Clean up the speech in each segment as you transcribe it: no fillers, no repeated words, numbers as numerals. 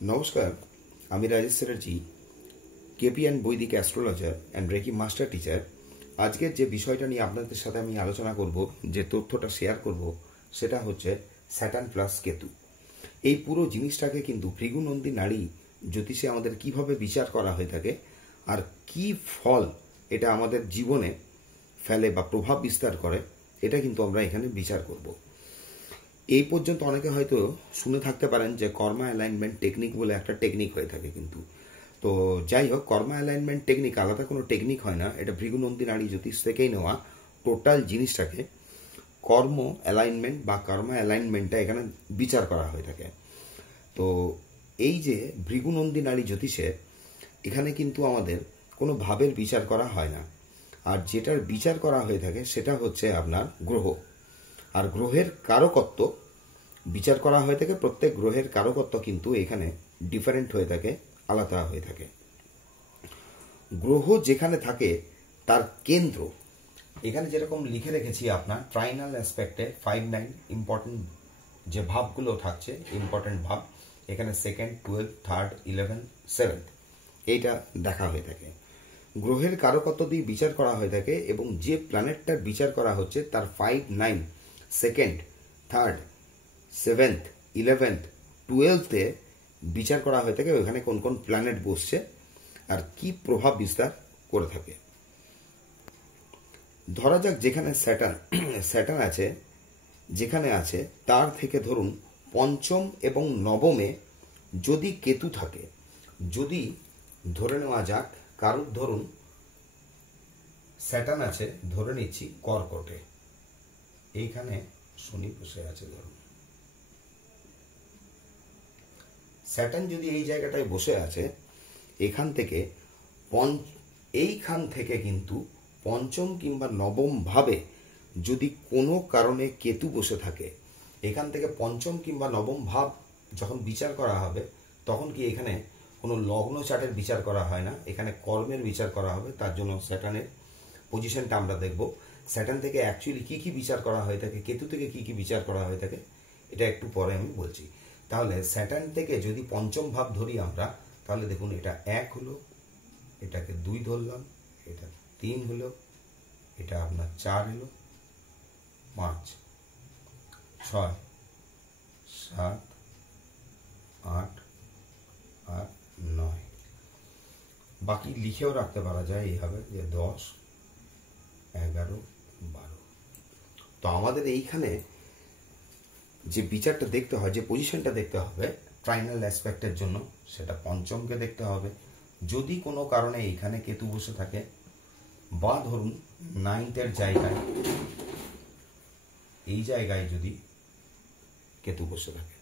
নমস্কার, আমি Rajesh Chatterjee, KPN Vedic astrologer and reiki master teacher. আজকের যে বিষয়টা নিয়ে আপনাদের সাথে আমি আলোচনা করব, যে তথ্যটা শেয়ার করব, সেটা হচ্ছে স্যাটার্ন প্লাস কেতু। এই পুরো জিনিসটাকে কিন্তু ভৃগুনন্দী নাড়ি জ্যোতিষে আমাদের কিভাবে বিচার করা হয়ে থাকে আর কি ফল এটা আমাদের জীবনে ফেলে বা প্রভাব বিস্তার করে, এটা কিন্তু আমরা এখানে বিচার করব। এই পর্যন্ত অনেকে হয়তো শুনে থাকতে পারেন যে কর্মা অ্যালাইনমেন্ট টেকনিক বলে একটা টেকনিক হয়ে থাকে, কিন্তু তো যাই হোক, কর্মা অ্যালাইনমেন্ট টেকনিক আলাদা কোনো টেকনিক হয় না, এটা ভৃগুনন্দী নাড়ি জ্যোতিষ থেকেই নেওয়া। টোটাল জিনিসটাকে কর্ম অ্যালাইনমেন্ট বা কর্মা অ্যালাইনমেন্টটা এখানে বিচার করা হয়ে থাকে। তো এই যে ভৃগুনন্দী নাড়ি জ্যোতিষে এখানে কিন্তু আমাদের কোনো ভাবের বিচার করা হয় না, আর যেটার বিচার করা হয়ে থাকে সেটা হচ্ছে আপনার গ্রহ, আর গ্রহের কারকত্ব বিচার করা হয়ে থাকে। প্রত্যেক গ্রহের কারকত্ব কিন্তু এখানে ডিফারেন্ট হয়ে থাকে, আলাদা হয়ে থাকে। গ্রহ যেখানে থাকে তার কেন্দ্র এখানে যেরকম লিখে রেখেছি আপনার ট্রাইনাল অ্যাসপেক্টে 5-9 ইম্পর্টেন্ট যে ভাবগুলো থাকছে, ইম্পর্টেন্ট ভাব এখানে 2nd, 12th, 3rd, 11th, 7th এইটা দেখা হয়ে থাকে। গ্রহের কারকত্ব দিয়ে বিচার করা হয়ে থাকে, এবং যে প্ল্যানেটটার বিচার করা হচ্ছে তার 5, 9, 2nd, 3rd, 7th, 11th, 12th-এ বিচার করা হয়ে থাকে ওখানে কোন কোন প্ল্যানেট বসছে আর কি প্রভাব বিস্তার করে থাকে। ধরা যাক যেখানে স্যাটার্ন আছে, যেখানে আছে তার থেকে ধরুন পঞ্চম এবং নবমে যদি কেতু থাকে, যদি ধরে নেওয়া যাক কারুর ধরুন স্যাটার্ন আছে, ধরে নিচ্ছি কর্কটে, এইখানে শনি বসে আছে, ধরুন স্যাটার্ন যদি এই জায়গাটায় বসে আছে, এইখান থেকে কিন্তু পঞ্চম কিংবা নবম ভাবে যদি কোনো কারণে কেতু বসে থাকে, এখান থেকে পঞ্চম কিংবা নবম ভাব যখন বিচার করা হবে তখন কি এখানে কোনো লগ্ন চার্টের বিচার করা হয় না, এখানে কর্মের বিচার করা হবে। তার জন্য স্যাটার্নের পজিশনটা আমরা দেখব। স্যাটার্ন থেকে অ্যাকচুয়ালি কি কি বিচার করা হয়ে থাকে, কেতু থেকে কি কি বিচার করা হয়ে থাকে, এটা একটু পরে আমি বলছি। তাহলে স্যাটার্ন থেকে যদি পঞ্চম ভাব ধরি আমরা, তাহলে দেখুন এটা 1 হলো, এটাকে 2 ধরলাম, এটা 3 হলো, এটা আপনার 4 হলো, 5, 6, 7, 8 আর 9। বাকি লিখেও রাখতে পারা যায় এইভাবে, যে 10, 11, 12। তো আমাদের এইখানে যে বিচারটা দেখতে হয়, যে পজিশনটা দেখতে হবে ট্রাইনাল অ্যাসপেক্টের জন্য, সেটা পঞ্চমকে দেখতে হবে। যদি কোনো কারণে এইখানে কেতু বসে থাকে, বা ধরুন 9th-এর জায়গায়, এই জায়গায় যদি কেতু বসে থাকে,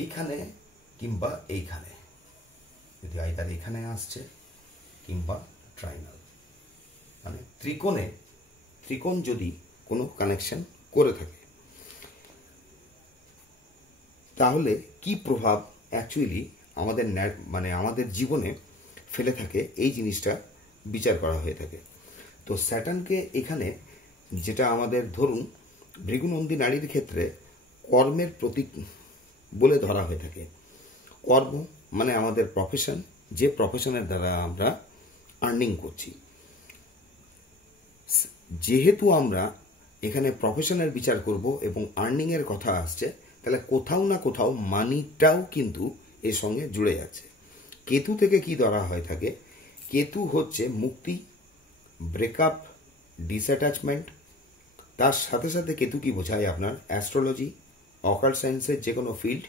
এইখানে কিংবা এইখানে, যদি আইদার এখানে আসছে কিংবা ট্রাইনাল, মানে ত্রিকোণ যদি কোনো কানেকশন করে থাকে, তাহলে কি প্রভাব অ্যাকচুয়ালি আমাদের আমাদের জীবনে ফেলে থাকে, এই জিনিসটা বিচার করা হয়ে থাকে। তো স্যাটার্নকে এখানে যেটা আমাদের ধরুন ভৃগুনন্দী নারীর ক্ষেত্রে কর্মের প্রতীক বলে ধরা হয়ে থাকে। কর্ম মানে আমাদের প্রফেশন, যে প্রফেশনের দ্বারা আমরা আর্নিং করছি। যেহেতু আমরা এখানে প্রফেশনের বিচার করব এবং আর্নিংয়ের কথা আসছে, তাহলে কোথাও না কোথাও মানিটাও কিন্তু এর সঙ্গে জুড়ে যাচ্ছে। কেতু থেকে কি ধরা হয়ে থাকে, কেতু হচ্ছে মুক্তি, ব্রেকআপ, ডিসঅ্যাটাচমেন্ট। তার সাথে সাথে কেতু কি বোঝায় আপনার অ্যাস্ট্রোলজি, অকাল্ট সায়েন্সের যে কোনো ফিল্ড,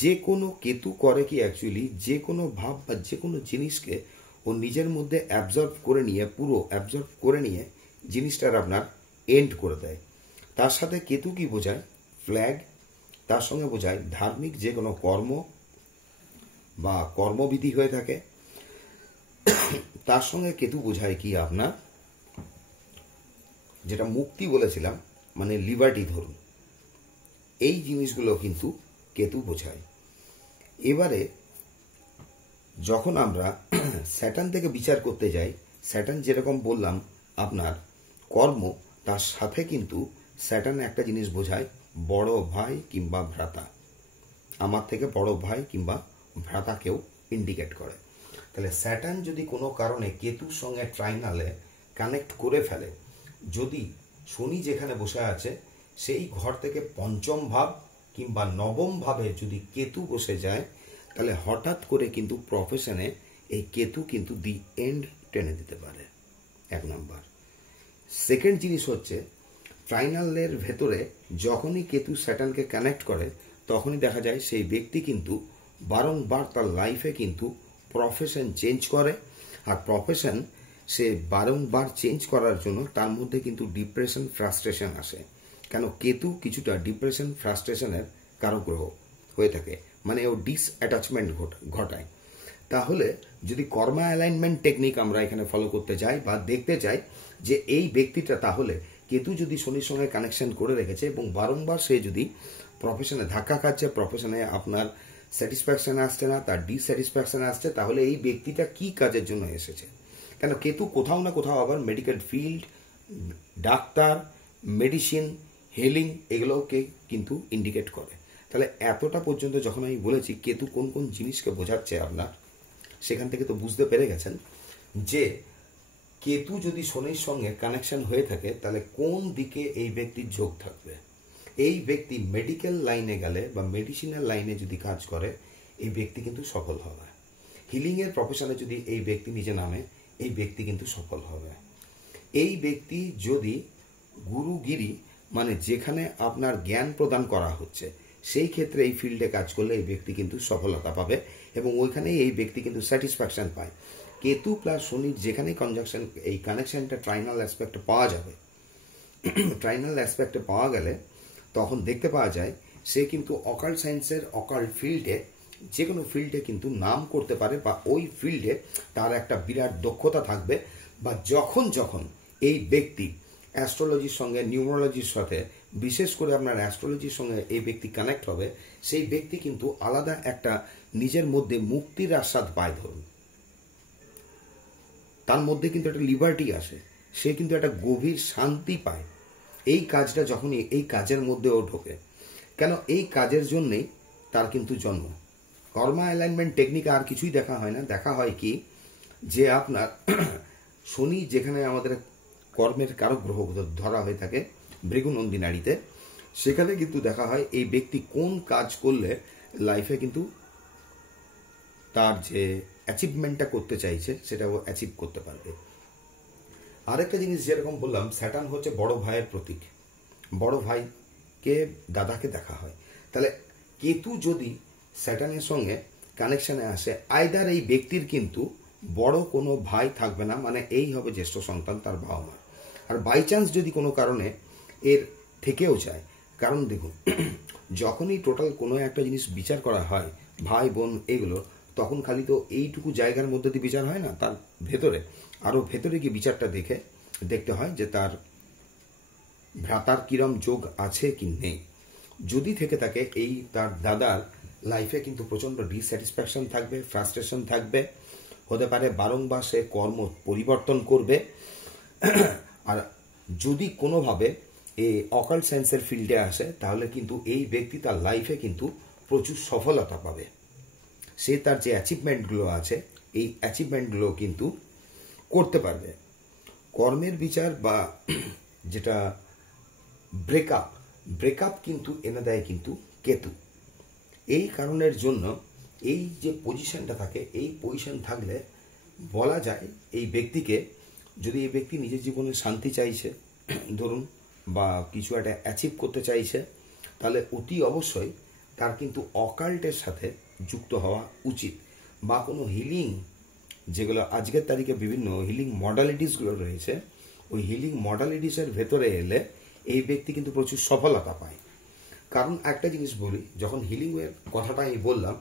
যে কোনো কেতু করে কি অ্যাকচুয়ালি যে কোনো ভাব বা যে কোনো জিনিসকে ও নিজের মধ্যে অ্যাবজর্ব করে নিয়ে জিনিসটার আপনার এন্ড করে দেয়। তার সাথে কেতু কি বোঝায় ফ্ল্যাগ, তার সঙ্গে বোঝায় ধার্মিক যে কোনো কর্ম বা কর্মবিধি হয়ে থাকে। তার সঙ্গে কেতু বোঝায় কি আপনার যেটা মুক্তি বলেছিলাম, মানে লিবার্টি ধরুন, এই জিনিসগুলো কিন্তু কেতু বোঝায়। এবারে যখন আমরা স্যাটার্ন থেকে বিচার করতে যাই, স্যাটার্ন যেরকম বললাম আপনার কর্ম, তার সাথে কিন্তু স্যাটার্ন একটা জিনিস বোঝায় বড় ভাই কিংবা ভ্রাতা। আমার থেকে বড় ভাই কিংবা ভ্রাতাকেও ইন্ডিকেট করে। তাহলে স্যাটার্ন যদি কোনো কারণে কেতুর সঙ্গে ট্রাইনালে কানেক্ট করে ফেলে, যদি শনি যেখানে বসে আছে সেই ঘর থেকে পঞ্চম ভাব কিংবা নবম ভাবে যদি কেতু বসে যায়, তাহলে হঠাৎ করে কিন্তু প্রফেশনে এই কেতু কিন্তু দি এন্ড টেনে দিতে পারে, 1 নম্বর। সেকেন্ড জিনিস হচ্ছে, ট্রাইনালের ভেতরে যখনই কেতু স্যাটার্নকে কানেক্ট করে তখনই দেখা যায় সেই ব্যক্তি কিন্তু বারংবার তার লাইফে কিন্তু প্রফেশন চেঞ্জ করে। আর প্রফেশন সে বারংবার চেঞ্জ করার জন্য তার মধ্যে কিন্তু ডিপ্রেশন, ফ্রাস্ট্রেশন আসে। কেন, কেতু কিছুটা ডিপ্রেশন, ফ্রাস্ট্রেশনের কারক গ্রহ হয়ে থাকে, মানে ও ডিসঅ্যাটাচমেন্ট ঘটায়। তাহলে যদি কর্মা অ্যালাইনমেন্ট টেকনিক আমরা এখানে ফলো করতে যাই বা দেখতে চাই যে এই ব্যক্তিটা, তাহলে কেতু যদি শনির সঙ্গে কানেকশন করে রেখেছে এবং বারংবার সে যদি প্রফেশনে ধাক্কা খাচ্ছে, প্রফেশনে আপনার স্যাটিসফ্যাকশন আসছে না, তার ডিস্যাটিসফ্যাকশন আসছে, তাহলে এই ব্যক্তিটা কি কাজের জন্য এসেছে। কেন, কেতু কোথাও না কোথাও আবার medical field, doctor, medicine, healing এগুলোকে কিন্তু ইন্ডিকেট করে। তাহলে এতটা পর্যন্ত যখন আমি বলেছি কেতু কোন কোন জিনিসকে বোঝাচ্ছে আপনার, সেখান থেকে তো বুঝতে পেরে গেছেন যে কেতু যদি শনির সঙ্গে কানেকশন হয়ে থাকে তাহলে কোন দিকে এই ব্যক্তির ঝোঁক থাকবে। এই ব্যক্তি মেডিকেল লাইনে গেলে বা মেডিসিনাল লাইনে যদি কাজ করে এই ব্যক্তি কিন্তু সফল হবে। হিলিংয়ের প্রফেশনে যদি এই ব্যক্তি নিজে নামে এই ব্যক্তি কিন্তু সফল হবে। এই ব্যক্তি যদি গুরুগিরি, মানে যেখানে আপনার জ্ঞান প্রদান করা হচ্ছে সেই ক্ষেত্রে এই ফিল্ডে কাজ করলে এই ব্যক্তি কিন্তু সফলতা পাবে এবং ওইখানেই এই ব্যক্তি কিন্তু স্যাটিসফ্যাকশন পায়। কেতু প্লাস শনির যেখানেই কনজাংশন, এই কানেকশনটা ট্রাইনাল অ্যাসপেক্টে পাওয়া যাবে, ট্রাইনাল অ্যাসপেক্টে পাওয়া গেলে তখন দেখতে পাওয়া যায় সে কিন্তু অকাল্ট সায়েন্সের অকাল্ট ফিল্ডে, যে কোনো ফিল্ডে কিন্তু নাম করতে পারে বা ওই ফিল্ডে তার একটা বিরাট দক্ষতা থাকবে। বা যখন যখন এই ব্যক্তি অ্যাস্ট্রোলজির সঙ্গে, নিউমোলজির সাথে, বিশেষ করে আপনার অ্যাস্ট্রোলজির সঙ্গে এই ব্যক্তি কানেক্ট হবে, সেই ব্যক্তি কিন্তু আলাদা একটা নিজের মধ্যে মুক্তির আস্বাদ পায়। ধরুন তার মধ্যে কিন্তু একটা লিবার্টি আসে, সে কিন্তু একটা গভীর শান্তি পায় এই কাজটা যখনই এই কাজের মধ্যে ও ঢোকে। কেন, এই কাজের জন্যেই তার কিন্তু জন্ম। কর্মা অ্যালাইনমেন্ট টেকনিকে আর কিছুই দেখা হয় না, দেখা হয় কি যে আপনার শনি যেখানে আমাদের কর্মের কারক গ্রহ ধরা হয়ে থাকে ভৃগুনন্দী নাড়িতে, সেখানে কিন্তু দেখা হয় এই ব্যক্তি কোন কাজ করলে লাইফে কিন্তু তার যে অ্যাচিভমেন্টটা করতে চাইছে সেটা ও অ্যাচিভ করতে পারবে। আরেকটা জিনিস যেরকম বললাম, স্যাটার্ন হচ্ছে বড় ভাইয়ের প্রতীক, বড় ভাইকে দাদাকে দেখা হয়। তাহলে কেতু যদি স্যাটার্নের সঙ্গে কানেকশনে আসে, আইদার এই ব্যক্তির কিন্তু বড় কোনো ভাই থাকবে না, মানে এই হবে জ্যেষ্ঠ সন্তান তার বাবা মা। আর বাই চান্স যদি কোনো কারণে এর থেকেও যায়, কারণ দেখুন যখনই টোটাল কোনো একটা জিনিস বিচার করা হয় ভাই বোন এগুলো, তখন খালি তো এইটুকু জায়গার মধ্যে দিয়ে বিচার হয় না, তার ভেতরে আরো ভেতরে গিয়ে বিচারটা দেখতে হয় যে তার ভ্রাতার কিরম যোগ আছে কি নেই। যদি থেকে থাকে এই তার দাদার লাইফে কিন্তু প্রচন্ড ডিস্যাটিসফ্যাকশন থাকবে, ফ্রাস্ট্রেশন থাকবে, হতে পারে বারংবার সে কর্ম পরিবর্তন করবে। আর যদি কোনোভাবে এই অকাল্ট সায়েন্সের ফিল্ডে আসে তাহলে কিন্তু এই ব্যক্তি তার লাইফে কিন্তু প্রচুর সফলতা পাবে। সে তার যে অ্যাচিভমেন্টগুলো আছে এই অ্যাচিভমেন্টগুলো কিন্তু করতে পারবে। কর্মের বিচার বা যেটা ব্রেকআপ কিন্তু এনে দেয় কিন্তু কেতু। এই কারণের জন্য এই যে পজিশনটা থাকে, এই পজিশন থাকলে বলা যায় এই ব্যক্তিকে, যদি এই ব্যক্তি নিজের জীবনে শান্তি চাইছে ধরুন বা কিছু একটা অ্যাচিভ করতে চাইছে, তাহলে অতি অবশ্যই তার কিন্তু অকাল্টের সাথে যুক্ত হওয়া উচিত। বা কোনো হিলিং, যেগুলো আজকের তারিখে বিভিন্ন হিলিং মডালিটিসগুলো রয়েছে, ওই হিলিং মডালিটিসের ভেতরে এলে এই ব্যক্তি কিন্তু প্রচুর সফলতা পায়। কারণ একটা জিনিস বলি, যখন হিলিংয়ের কথাটা আমি বললাম,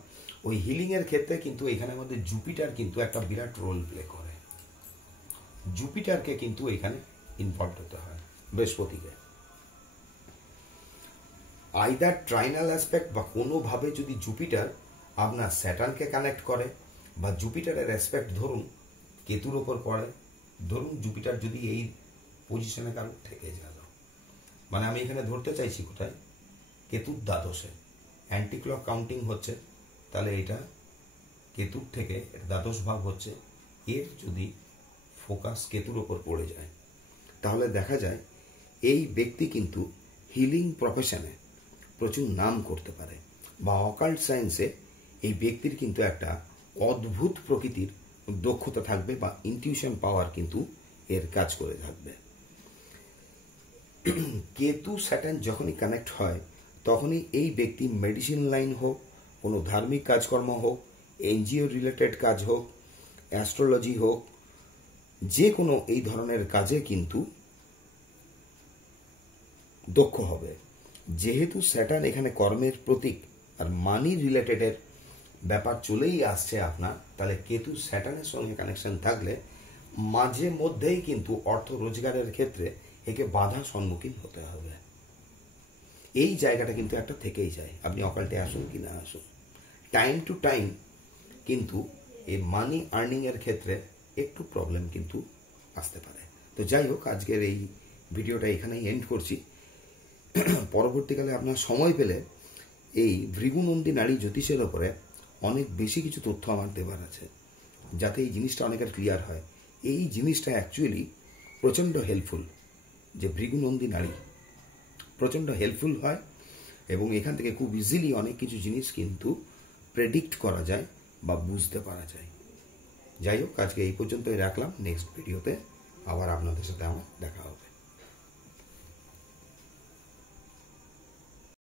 ওই হিলিংয়ের ক্ষেত্রে কিন্তু এখানে আমাদের জুপিটার কিন্তু একটা বিরাট রোল প্লে করে। জুপিটারকে কিন্তু এখানে ইনভলভ হতে হয়, বৃহস্পতিকে। আইদার ট্রাইনাল অ্যাসপেক্ট বা কোনোভাবে যদি জুপিটার আপনার স্যাটার্নকে কানেক্ট করে বা জুপিটারের অ্যাসপেক্ট ধরুন কেতুর ওপর পড়ে, ধরুন জুপিটার যদি এই পজিশনে কারো থেকে গেল, মানে আমি এখানে ধরতে চাইছি কোথায়, কেতুর দ্বাদশে অ্যান্টি ক্লক কাউন্টিং হচ্ছে, তাহলে এটা কেতুর থেকে দ্বাদশ ভাব হচ্ছে, এর যদি ফোকাস কেতুর ওপর পড়ে যায় তাহলে দেখা যায় এই ব্যক্তি কিন্তু হিলিং প্রফেশনে প্রচুর নাম করতে পারে, বা অকাল্ট সায়েন্সে এই ব্যক্তির কিন্তু একটা অদ্ভুত প্রকৃতির দক্ষতা থাকবে, বা ইনটিউশন পাওয়ার কিন্তু এর কাজ করে থাকবে। কেতু স্যাটার্ন যখনই কানেক্ট হয় তখনই এই ব্যক্তি মেডিসিন লাইন হোক, কোনো ধার্মিক কাজকর্ম হোক, এনজিও রিলেটেড কাজ হোক, অ্যাস্ট্রোলজি হোক, যে কোনো এই ধরনের কাজে কিন্তু দক্ষ হবে। যেহেতু স্যাটার্ন এখানে কর্মের প্রতীক আর মানি রিলেটেডের ব্যাপার চলেই আসছে আপনার, তাহলে কেতু স্যাটার্নের সঙ্গে কানেকশন থাকলে মাঝে মধ্যেই কিন্তু অর্থ রোজগারের ক্ষেত্রে একে বাধার সম্মুখীন হতে হবে। এই জায়গাটা কিন্তু একটা থেকেই যায়, আপনি অকাল্টে আসুন কি না আসুন, টাইম টু টাইম কিন্তু এই মানি আর্নিংয়ের ক্ষেত্রে একটু প্রবলেম কিন্তু আসতে পারে। তো যাই হোক, আজকের এই ভিডিওটা এখানেই এন্ড করছি। পরবর্তীকালে আপনার সময় পেলে এই ভৃগুনন্দী নারী জ্যোতিষের ওপরে অনেক বেশি কিছু তথ্য আমার দেবার আছে, যাতে এই জিনিসটা অনেকের ক্লিয়ার হয়। এই জিনিসটা অ্যাকচুয়ালি প্রচণ্ড হেল্পফুল, যে ভৃগুনন্দী নারী প্রচণ্ড হেল্পফুল হয়, এবং এখান থেকে খুব ইজিলি অনেক কিছু জিনিস কিন্তু প্রেডিক্ট করা যায় বা বুঝতে পারা যায়। যাই হোক, আজকে এই পর্যন্তই রাখলাম। নেক্সট ভিডিওতে আবার আপনাদের সাথে আমার দেখা হবে।